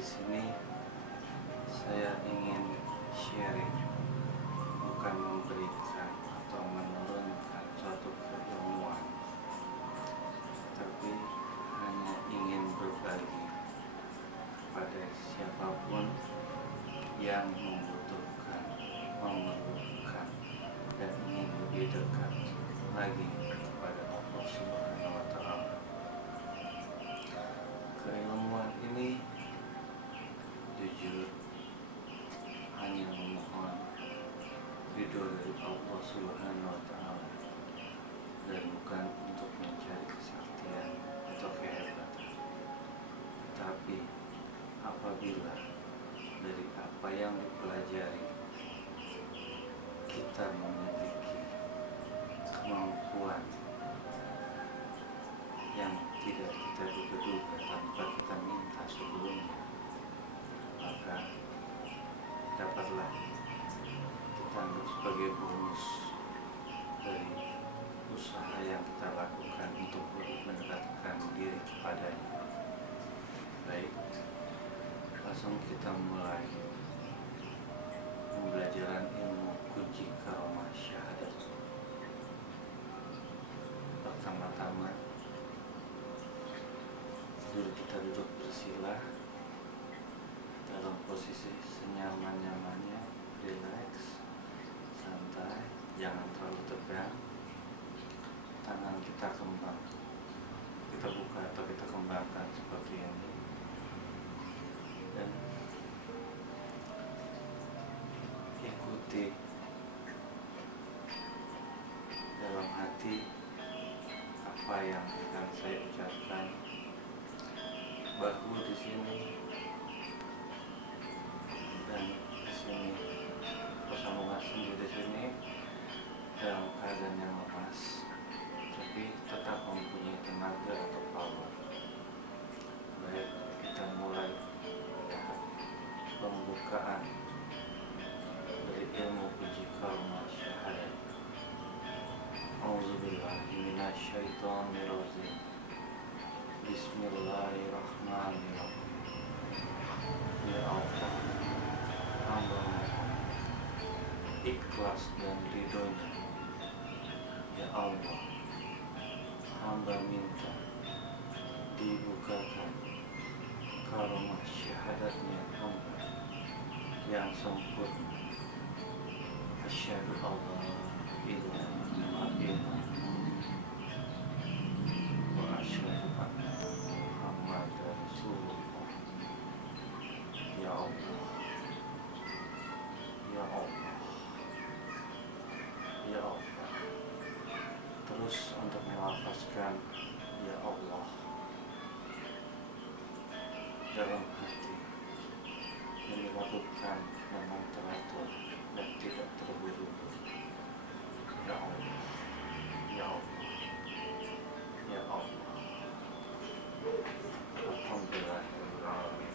Di sini saya ingin sharing, bukan memberikan atau menurunkan suatu keilmuan, tapi hanya ingin berbagi pada siapapun yang membutuhkan, memerlukan, dan ingin lebih dekat lagi kepada Allah Subhanahu wa Ta'ala. Keilmuan ini jujur hanya memohon ridho dari Allah Subhanahu wa Ta'ala, dan bukan untuk mencari kesaktian atau kehebatan. Tapi apabila dari apa yang dipelajari kita memiliki kemampuan yang tidak kita duga-duga tanpa kita minta sebelumnya, maka dapatlah kita anggap sebagai bonus dari usaha yang kita lakukan untuk lebih mendekatkan diri kepadanya. Baik, langsung kita mulai pembelajaran ilmu kunci karomah syahadat. Pertama-tama, kita duduk bersila dalam posisi senyaman-nyamannya, relax, santai, jangan terlalu tegang. Tangan kita kembang, kita buka atau kita kembangkan seperti ini, dan ikuti dalam hati apa yang akan saya ucapkan. Bahu di sini dan di sini, persambungan sendi di sini dalam keadaan yang lemas, tapi tetap mempunyai tenaga atau power. Baik, kita mulai tahap pembukaan dari ilmu kunci karomah syahadat. Auzubillahi minasyaitonirrajim. Bismillahirrahmanirrahim. Ya Allah, hamba mohon ikhlas dan ridhonya. Ya Allah, hamba minta dibukakan karomah syahadatnya hamba yang sempurna. Asyhadu alla ilaha illallah wa asyhadu anna Muhammadar Rasulullah. Ya Allah, ya Allah, ya Allah. Terus untuk melafazkan ya Allah dalam hati, yang dilakukan dengan teratur dan tidak terburu-buru. Ya Allah, ya Allah, ya Allah. Alhamdulillahirrahmanirrahim.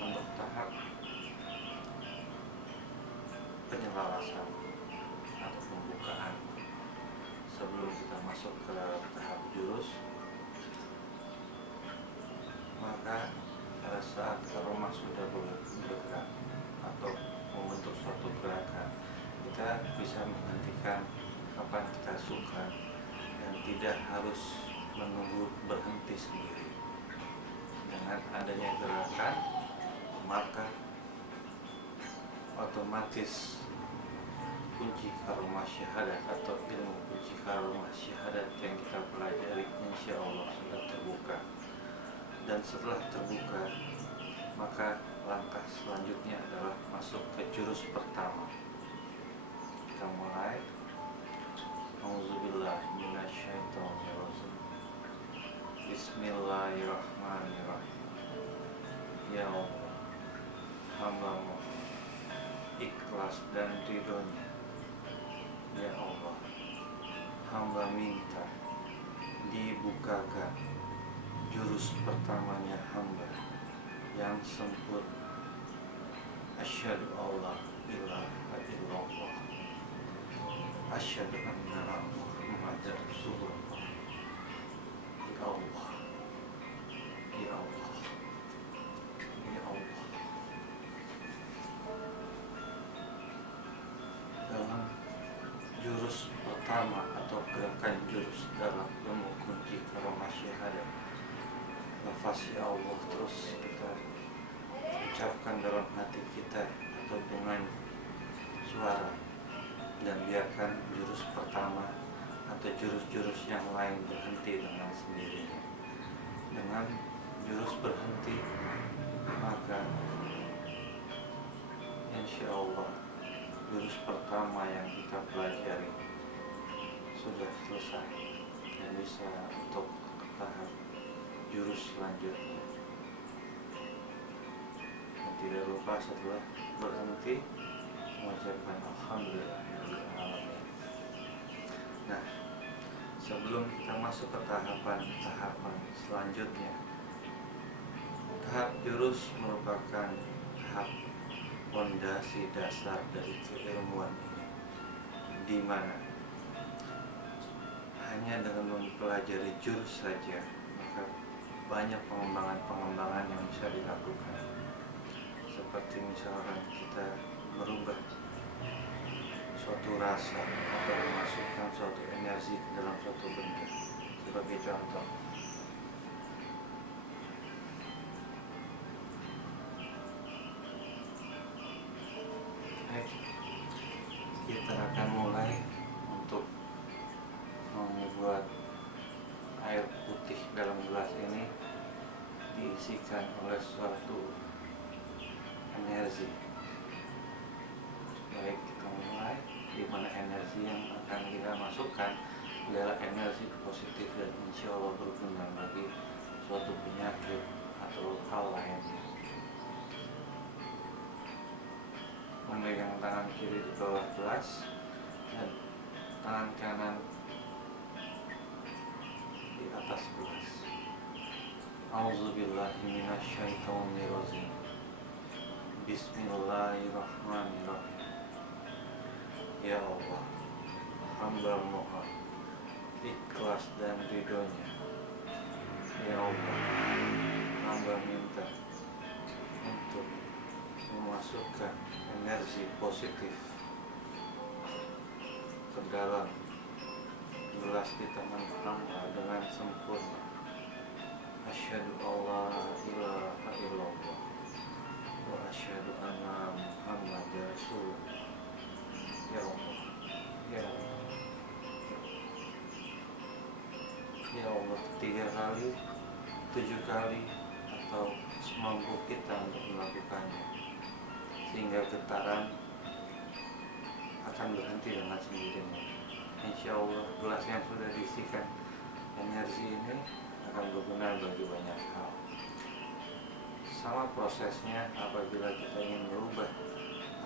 Untuk tahap penyelarasan atau pembukaan sebelum kita masuk ke tahap jurus, maka pada saat karomah sudah bergerak atau membentuk suatu gerakan, kita bisa menghentikan kapan kita suka dan tidak harus menunggu berhenti sendiri. Dengan adanya gerakan, maka otomatis kunci karomah syahadat atau ilmu kunci karomah syahadat yang kita pelajari insya Allah sudah terbuka. Dan setelah terbuka, maka langkah selanjutnya adalah masuk ke jurus pertama. Kita mulai. Auzubillahi minasyaitonirrajim. Bismillahirrahmanirrahim. Ya Allah, hamba mohon ikhlas dan ridhonya. Ya Allah, hamba minta dibukakan jurus pertamanya hamba yang sempurna. Asyhadu alla ilaha illallah, asyhadu anna Muhammadar Rasulullah. Ya Allah, ya Allah, ya Allah. dalam hati kita atau dengan suara, dan biarkan jurus pertama atau jurus-jurus yang lain berhenti dengan sendirinya. Dengan jurus berhenti, maka insya Allah jurus pertama yang kita pelajari sudah selesai dan bisa untuk tahap jurus selanjutnya. Dan tidak lupa setelah berhenti mengucapkan alhamdulillahirobbilalamin. Nah, sebelum kita masuk ke tahapan selanjutnya, tahap jurus merupakan tahap fondasi dasar dari keilmuan ini, di mana hanya dengan mempelajari jurus saja maka banyak pengembangan yang bisa dilakukan. Seperti misalkan kita merubah suatu rasa atau memasukkan suatu energi ke dalam suatu benda. Sebagai contoh, kita akan mulai untuk membuat air putih dalam gelas ini diisikan oleh suatu energi. Baik, kita mulai di mana energi yang akan kita masukkan adalah energi positif dan insya Allah berguna bagi suatu penyakit atau hal lainnya. Memegang tangan kiri di bawah gelas dan tangan kanan di atas gelas. A'udzubillahi minasyaitonirrajim. Bismillahirrahmanirrahim. Ya Allah, hamba mohon ikhlas dan ridhonya. Ya Allah, hamba minta untuk memasukkan energi positif ke dalam gelas di tangan hamba dengan sempurna. Asyhadu alla ilaha illallah wa asyhadu anna Muhammadar Rasulullah. Ya Allah, ya Allah, ya Allah, 3 kali, 7 kali, atau semampu kita untuk melakukannya, sehingga getaran akan berhenti dengan sendirinya. Insya Allah gelas yang sudah diisikan energi ini akan berguna bagi banyak hal. Sama prosesnya apabila kita ingin merubah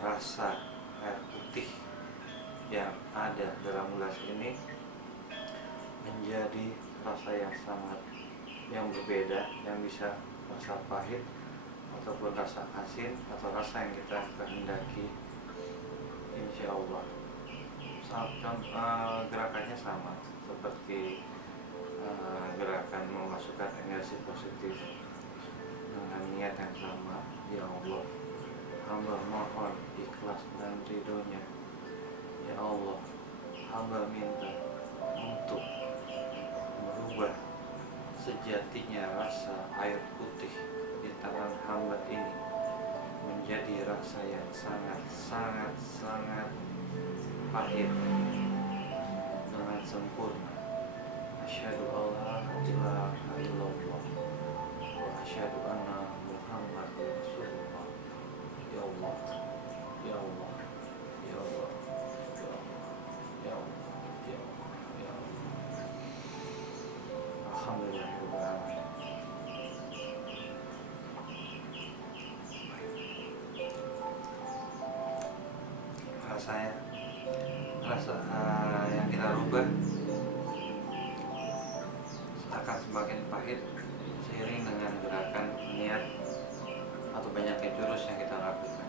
rasa air putih yang ada dalam gelas ini menjadi rasa yang berbeda, yang bisa rasa pahit ataupun rasa asin atau rasa yang kita kehendaki. Insya Allah gerakannya sama seperti gerakan memasukkan energi positif dengan niat yang sama. Ya Allah, hamba mohon ikhlas dan ridhonya. Ya Allah, hamba minta untuk merubah sejatinya rasa air putih di tangan hamba ini menjadi rasa yang sangat pahit dengan sempurna. Asyhadu alla ilaha illallah wa asyhadu anna Muhammadar Rasulullah. Ya Allah, ya Allah, ya Allah, ya Allah, ya Allah, ya Allah, ya Allah. Alhamdulillahirrahmanirrahim. Rasa yang kita rubah akan semakin pahit seiring dengan gerakan niat atau banyaknya jurus yang kita lakukan.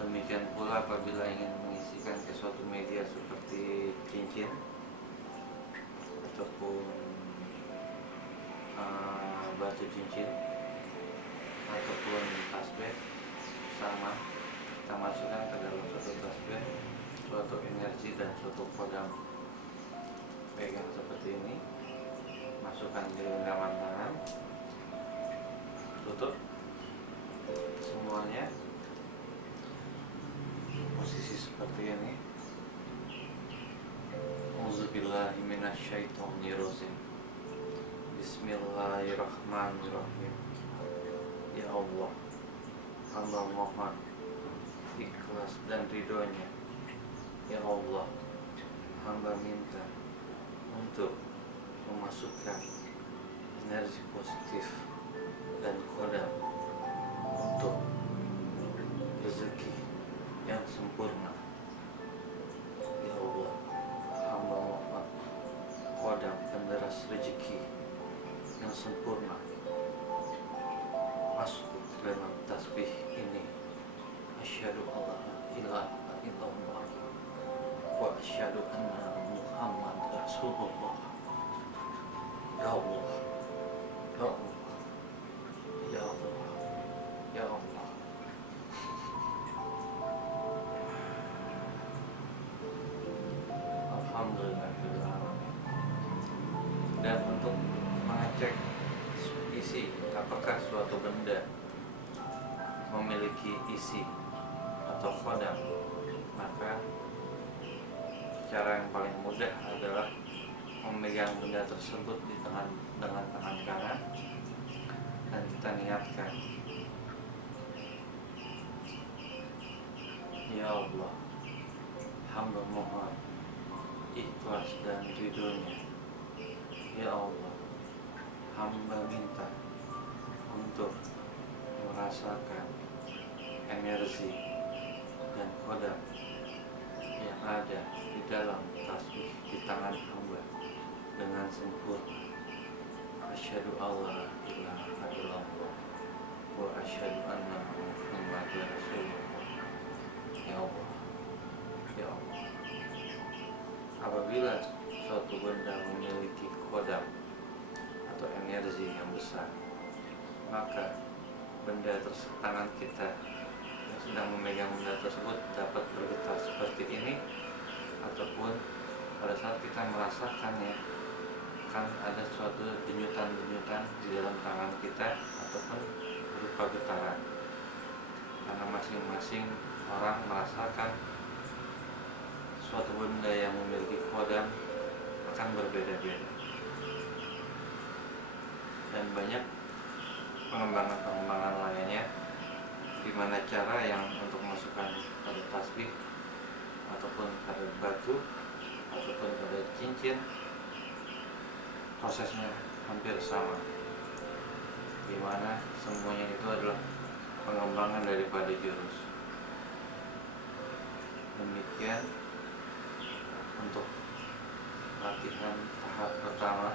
Demikian pula apabila ingin mengisikan ke suatu media seperti cincin ataupun batu cincin ataupun tasbih, sama kita masukkan ke dalam suatu tasbih suatu energi dan suatu kodam. Pegang seperti ini, masukkan di genggaman tangan, tutup, semua semuanya posisi seperti ini. Auzubillahi minasyaitonirrajim. Bismillahirrahmanirrahim. Ya Allah, hamba mohon ikhlas dan ridhonya. Ya Allah, hamba minta untuk memasukkan energi positif dan qadar untuk rezeki yang sempurna. Ya Allah, hamba mohon qadar penderas rezeki yang sempurna masuk dalam tasbih ini. Asyhadu alla ilaha illallah wa asyhadu anna Muhammad Rasulullah. Ya Allah, ya Allah, ya Allah, ya Allah. Alhamdulillahirrahmanirrahim. Dan untuk mengecek isi apakah suatu benda memiliki isi atau qadar, maka cara yang paling mudah adalah memegang benda tersebut dengan tangan kanan dan kita niatkan, ya Allah, hamba mohon ikhlas dan ridhonya. Ya Allah, hamba minta untuk merasakan energi dan qadar yang ada di dalam tasbih di tangan hamba dengan sempurna. Asyhadu alla ilaha illallah wa asyhadu anna Muhammadar Rasulullah. Ya Allah, ya Allah, apabila suatu benda memiliki qadar atau energi yang besar, maka tangan kita yang sedang memegang benda tersebut dapat bergetar seperti ini, ataupun pada saat kita merasakannya kan ada suatu denyutan-denyutan di dalam tangan kita ataupun berupa getaran, karena masing-masing orang merasakan suatu benda yang memiliki qadar akan berbeda-beda. Dan banyak pengembangan-pengembangan lainnya, di mana cara yang untuk masukkan pada tasbih ataupun pada batu ataupun pada cincin, prosesnya hampir sama, di mana semuanya itu adalah pengembangan daripada jurus. Demikian untuk latihan tahap pertama,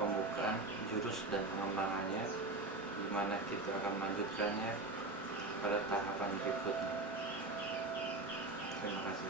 pembukaan jurus dan pengembangannya, di mana kita akan melanjutkannya pada tahapan berikutnya. Terima kasih.